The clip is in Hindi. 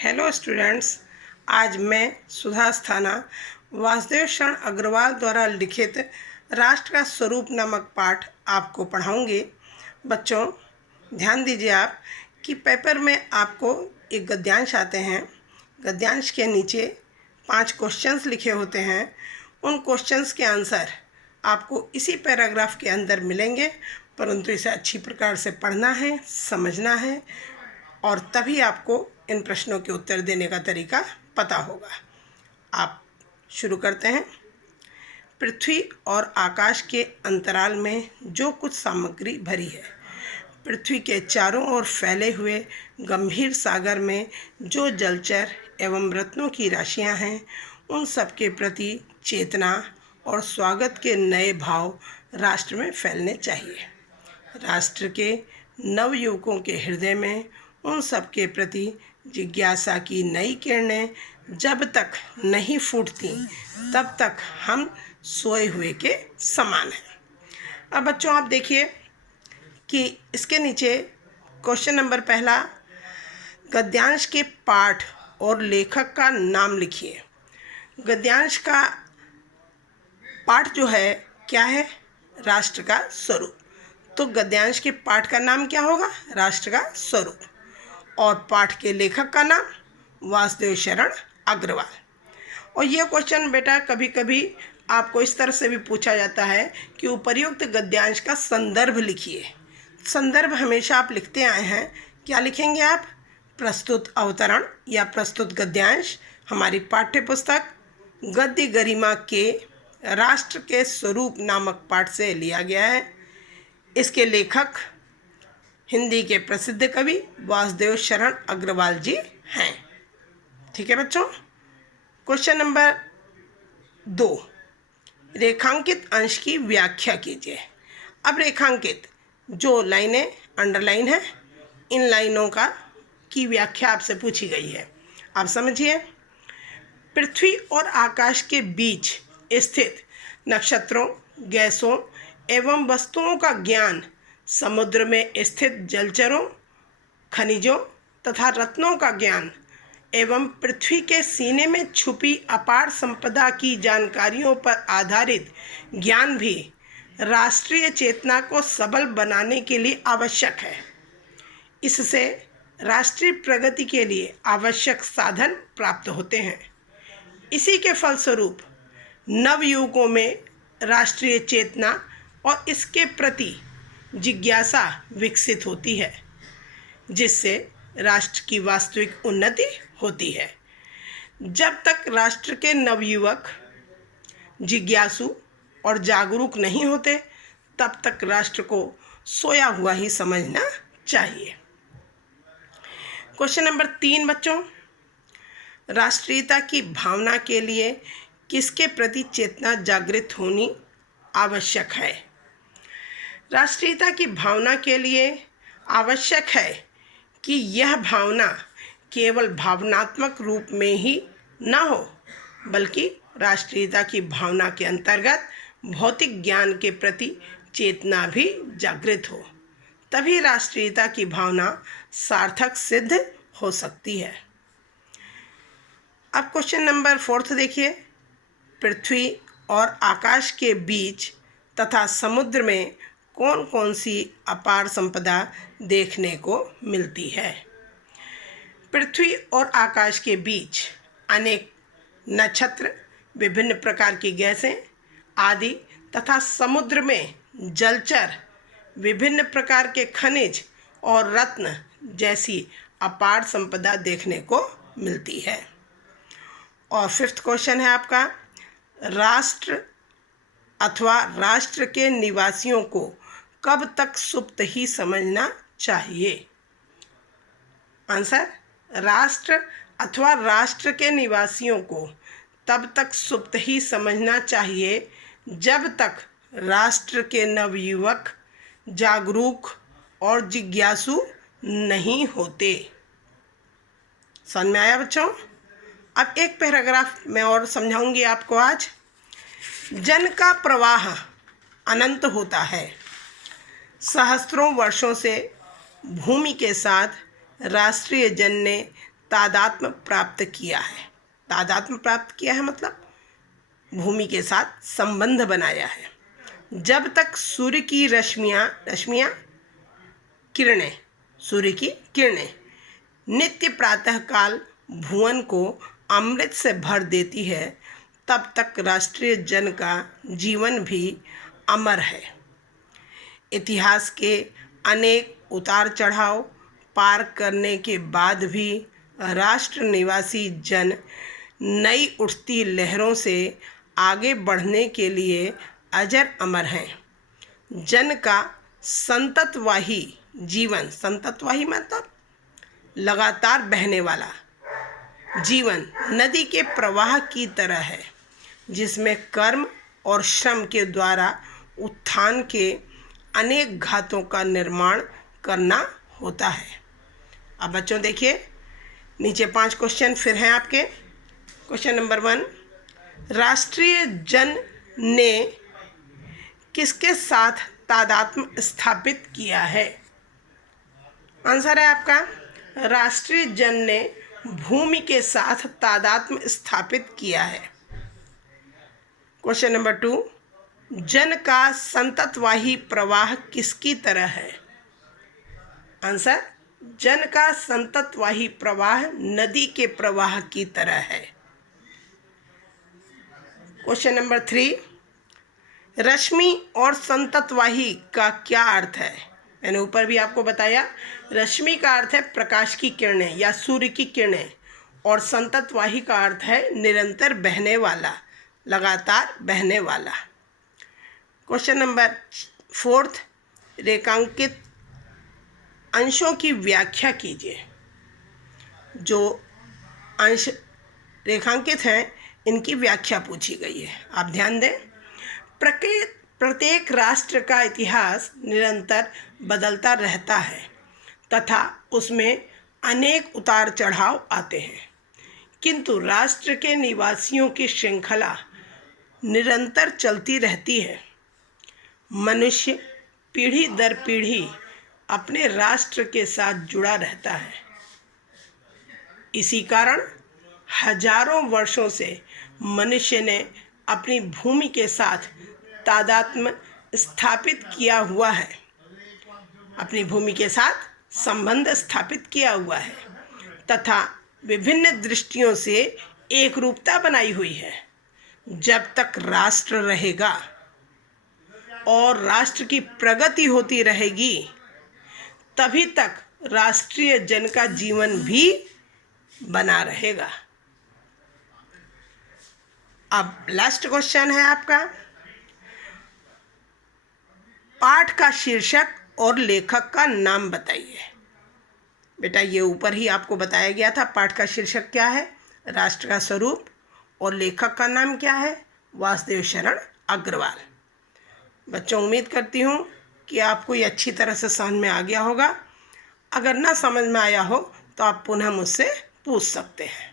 हेलो स्टूडेंट्स, आज मैं सुधा स्थाना वासुदेव शरण अग्रवाल द्वारा लिखित राष्ट्र का स्वरूप नामक पाठ आपको पढ़ाऊंगी। बच्चों, ध्यान दीजिए आप कि पेपर में आपको एक गद्यांश आते हैं। गद्यांश के नीचे 5 क्वेश्चंस लिखे होते हैं। उन क्वेश्चंस के आंसर आपको इसी पैराग्राफ के अंदर मिलेंगे, परंतु इसे अच्छी प्रकार से पढ़ना है, समझना है और तभी आपको इन प्रश्नों के उत्तर देने का तरीका पता होगा। आप शुरू करते हैं। पृथ्वी और आकाश के अंतराल में जो कुछ सामग्री भरी है, पृथ्वी के चारों ओर फैले हुए गंभीर सागर में जो जलचर एवं रत्नों की राशियां हैं, उन सब के प्रति चेतना और स्वागत के नए भाव राष्ट्र में फैलने चाहिए। राष्ट्र के नवयुवकों के हृदय में उन सब के प्रति जिज्ञासा की नई किरणें जब तक नहीं फूटती, तब तक हम सोए हुए के समान हैं। अब बच्चों, आप देखिए कि इसके नीचे क्वेश्चन नंबर पहला, गद्यांश के पाठ और लेखक का नाम लिखिए। गद्यांश का पाठ जो है क्या है? राष्ट्र का स्वरूप। तो गद्यांश के पाठ का नाम क्या होगा? राष्ट्र का स्वरूप। और पाठ के लेखक का नाम वासुदेव शरण अग्रवाल। और यह क्वेश्चन बेटा कभी कभी आपको इस तरह से भी पूछा जाता है कि उपर्युक्त गद्यांश का संदर्भ लिखिए। संदर्भ हमेशा आप लिखते आए हैं। क्या लिखेंगे आप? प्रस्तुत अवतरण या प्रस्तुत गद्यांश हमारी पाठ्य पुस्तक गद्य गरिमा के राष्ट्र के स्वरूप नामक पाठ से लिया गया है। इसके लेखक हिंदी के प्रसिद्ध कवि वासुदेव शरण अग्रवाल जी हैं। ठीक है बच्चों। क्वेश्चन नंबर 2, रेखांकित अंश की व्याख्या कीजिए। अब रेखांकित जो लाइनें अंडरलाइन है, इन लाइनों की व्याख्या आपसे पूछी गई है। आप समझिए। पृथ्वी और आकाश के बीच स्थित नक्षत्रों, गैसों एवं वस्तुओं का ज्ञान, समुद्र में स्थित जलचरों, खनिजों तथा रत्नों का ज्ञान एवं पृथ्वी के सीने में छुपी अपार संपदा की जानकारियों पर आधारित ज्ञान भी राष्ट्रीय चेतना को सबल बनाने के लिए आवश्यक है। इससे राष्ट्रीय प्रगति के लिए आवश्यक साधन प्राप्त होते हैं। इसी के फलस्वरूप नवयुवकों में राष्ट्रीय चेतना और इसके प्रति जिज्ञासा विकसित होती है, जिससे राष्ट्र की वास्तविक उन्नति होती है। जब तक राष्ट्र के नवयुवक जिज्ञासु और जागरूक नहीं होते, तब तक राष्ट्र को सोया हुआ ही समझना चाहिए। क्वेश्चन नंबर 3 बच्चों, राष्ट्रीयता की भावना के लिए किसके प्रति चेतना जागृत होनी आवश्यक है? राष्ट्रीयता की भावना के लिए आवश्यक है कि यह भावना केवल भावनात्मक रूप में ही न हो, बल्कि राष्ट्रीयता की भावना के अंतर्गत भौतिक ज्ञान के प्रति चेतना भी जागृत हो। तभी राष्ट्रीयता की भावना सार्थक सिद्ध हो सकती है। अब क्वेश्चन नंबर 4 देखिए। पृथ्वी और आकाश के बीच तथा समुद्र में कौन कौन सी अपार संपदा देखने को मिलती है? पृथ्वी और आकाश के बीच अनेक नक्षत्र, विभिन्न प्रकार की गैसें आदि तथा समुद्र में जलचर, विभिन्न प्रकार के खनिज और रत्न जैसी अपार संपदा देखने को मिलती है। और 5th क्वेश्चन है आपका, राष्ट्र अथवा राष्ट्र के निवासियों को कब तक सुप्त ही समझना चाहिए? आंसर, राष्ट्र अथवा राष्ट्र के निवासियों को तब तक सुप्त ही समझना चाहिए जब तक राष्ट्र के नवयुवक जागरूक और जिज्ञासु नहीं होते। समझ में आया बच्चों? अब एक पैराग्राफ मैं और समझाऊंगी आपको आज। जन का प्रवाह अनंत होता है। सहस्त्रों वर्षों से भूमि के साथ राष्ट्रीय जन ने तादात्म्य प्राप्त किया है। तादात्म्य प्राप्त किया है मतलब भूमि के साथ संबंध बनाया है। जब तक सूर्य की रश्मियाँ किरणें, सूर्य की किरणें नित्य प्रातःकाल भुवन को अमृत से भर देती है, तब तक राष्ट्रीय जन का जीवन भी अमर है। इतिहास के अनेक उतार चढ़ाव पार करने के बाद भी राष्ट्र निवासी जन नई उठती लहरों से आगे बढ़ने के लिए अजर अमर हैं। जन का संततवाही जीवन, संततवाही मतलब लगातार बहने वाला जीवन नदी के प्रवाह की तरह है, जिसमें कर्म और श्रम के द्वारा उत्थान के अनेक घातों का निर्माण करना होता है। अब बच्चों देखिए, नीचे 5 क्वेश्चन फिर हैं आपके। क्वेश्चन नंबर 1, राष्ट्रीय जन ने किसके साथ तादात्म्य स्थापित किया है? आंसर है आपका, राष्ट्रीय जन ने भूमि के साथ तादात्म्य स्थापित किया है। क्वेश्चन नंबर 2, जन का संततवाही प्रवाह किसकी तरह है? आंसर, जन का संततवाही प्रवाह नदी के प्रवाह की तरह है। क्वेश्चन नंबर 3, रश्मि और संततवाही का क्या अर्थ है? मैंने ऊपर भी आपको बताया, रश्मि का अर्थ है प्रकाश की किरणें या सूर्य की किरणें, और संततवाही का अर्थ है निरंतर बहने वाला, लगातार बहने वाला। क्वेश्चन नंबर 4, रेखांकित अंशों की व्याख्या कीजिए। जो अंश रेखांकित हैं इनकी व्याख्या पूछी गई है, आप ध्यान दें। प्रत्येक राष्ट्र का इतिहास निरंतर बदलता रहता है तथा उसमें अनेक उतार चढ़ाव आते हैं, किंतु राष्ट्र के निवासियों की श्रृंखला निरंतर चलती रहती है। मनुष्य पीढ़ी दर पीढ़ी अपने राष्ट्र के साथ जुड़ा रहता है। इसी कारण हजारों वर्षों से मनुष्य ने अपनी भूमि के साथ तादात्म्य स्थापित किया हुआ है, अपनी भूमि के साथ संबंध स्थापित किया हुआ है तथा विभिन्न दृष्टियों से एक रूपता बनाई हुई है। जब तक राष्ट्र रहेगा और राष्ट्र की प्रगति होती रहेगी, तभी तक राष्ट्रीय जन का जीवन भी बना रहेगा। अब लास्ट क्वेश्चन है आपका, पाठ का शीर्षक और लेखक का नाम बताइए। बेटा ये ऊपर ही आपको बताया गया था, पाठ का शीर्षक क्या है, राष्ट्र का स्वरूप, और लेखक का नाम क्या है, वासुदेव शरण अग्रवाल। बच्चों उम्मीद करती हूँ कि आपको ये अच्छी तरह से समझ में आ गया होगा। अगर ना समझ में आया हो तो आप पुनः मुझसे पूछ सकते हैं।